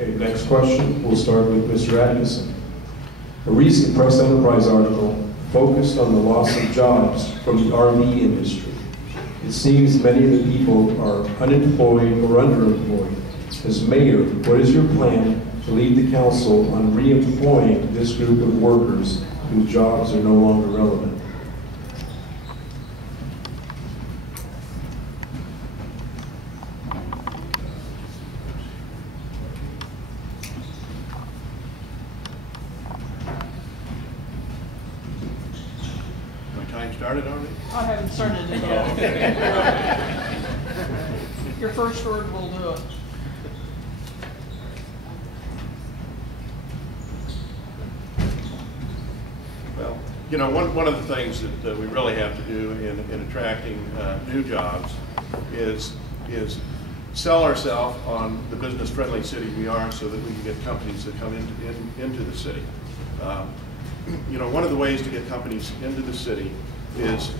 Okay, next question. We'll start with Mr. Atkinson. A recent Press Enterprise article focused on the loss of jobs from the RV industry. It seems many of the people are unemployed or underemployed. As mayor, what is your plan to lead the council on re-employing this group of workers whose jobs are no longer relevant? Started already? I haven't started it yet. Your first word will do it. Well, you know, one of the things that we really have to do in attracting new jobs is sell ourselves on the business-friendly city we are, so that we can get companies to come into the city. You know, one of the ways to get companies into the city is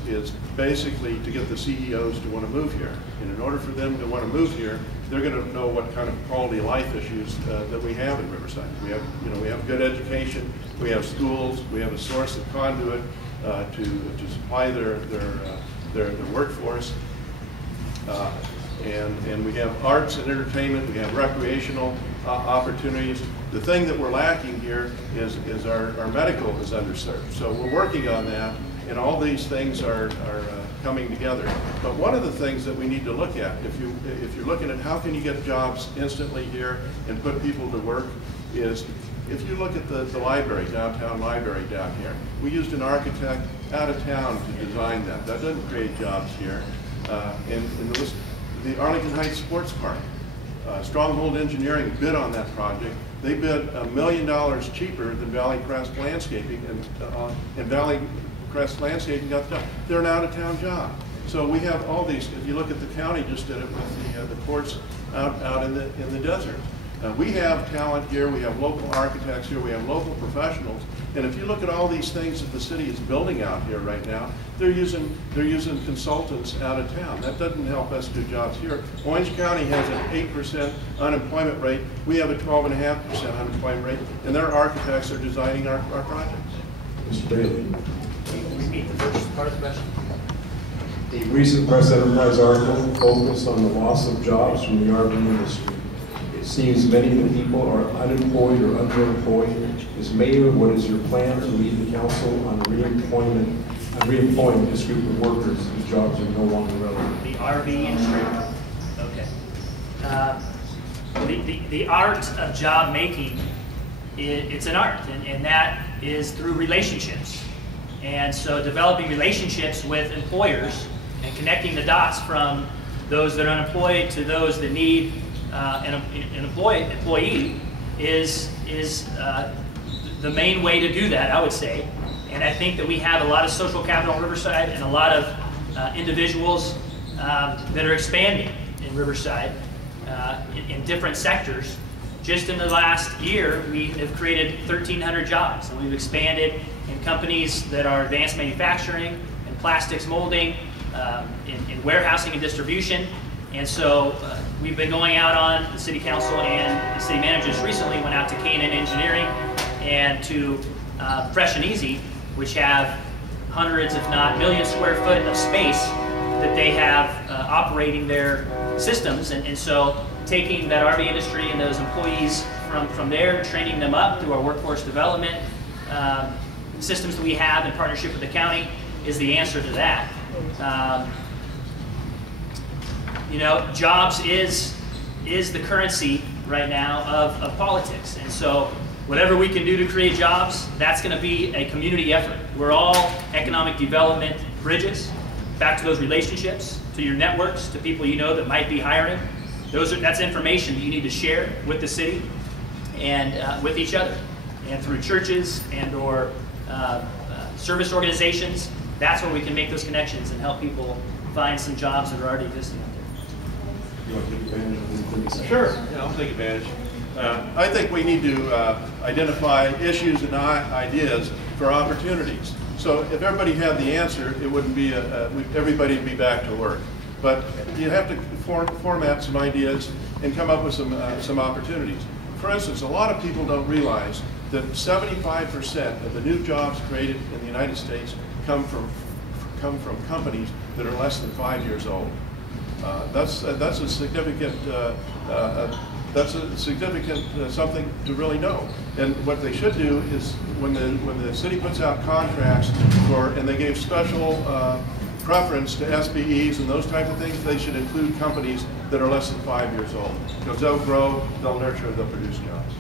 basically to get the CEOs to want to move here. And in order for them to want to move here, they're going to know what kind of quality of life issues that we have in Riverside. We have, you know, we have good education, we have schools, we have a source of conduit to supply their workforce, and we have arts and entertainment, we have recreational opportunities. The thing that we're lacking here is our medical is underserved. So we're working on that. And all these things are coming together. But one of the things that we need to look at, if you're looking at how can you get jobs instantly here and put people to work, is if you look at the library, downtown library down here, we used an architect out of town to design that. That doesn't create jobs here. And the Arlington Heights Sports Park, Stronghold Engineering bid on that project. They bid $1 million cheaper than Valley Crest Landscaping, and Valley Crest Landscaping got the job. They're an out-of-town job. So we have all these. If you look at the county, just did it with the courts out in the desert. We have talent here. We have local architects here. We have local professionals. And if you look at all these things that the city is building out here right now, they're using consultants out of town. That doesn't help us do jobs here. Orange County has an 8% unemployment rate. We have a 12.5% unemployment rate, and their architects are designing our projects. Mr. Bailey. Can you repeat the first part of the question? A recent Press Enterprise article focused on the loss of jobs from the RV industry. It seems many of the people are unemployed or underemployed. As mayor, what is your plan to lead the council on re-employing this group of workers whose jobs are no longer relevant? The RV industry. Okay. The art of job making, it's an art, and that is through relationships. And so developing relationships with employers and connecting the dots from those that are unemployed to those that need an employee is the main way to do that, I would say. And I think that we have a lot of social capital in Riverside and a lot of individuals that are expanding in Riverside in different sectors. Just in the last year, we have created 1,300 jobs, and we've expanded in companies that are advanced manufacturing, in plastics molding, in warehousing and distribution. And so we've been going out on, the city council and the city managers recently went out to Canaan Engineering and to Fresh and Easy, which have hundreds, if not million square foot of space that they have operating their systems. And so taking that RV industry and those employees from there, training them up through our workforce development systems that we have in partnership with the county is the answer to that. You know, jobs is the currency right now of politics. And so whatever we can do to create jobs, that's going to be a community effort. We're all economic development bridges back to those relationships, to your networks, to people you know that might be hiring. That's information that you need to share with the city and with each other, and through churches and or service organizations. That's where we can make those connections and help people find some jobs that are already existing out there. You want to take advantage of this 30 seconds? Sure, yeah, I'll take advantage. I think we need to identify issues and ideas for opportunities. So if everybody had the answer, it wouldn't be everybody would be back to work. But you have to format some ideas and come up with some opportunities. For instance, a lot of people don't realize that 75% of the new jobs created in the United States come from companies that are less than 5 years old. That's a significant something to really know. And what they should do is when the city puts out contracts and they gave special preference to SBEs and those type of things, they should include companies that are less than 5 years old, because they'll grow, they'll nurture, they'll produce jobs.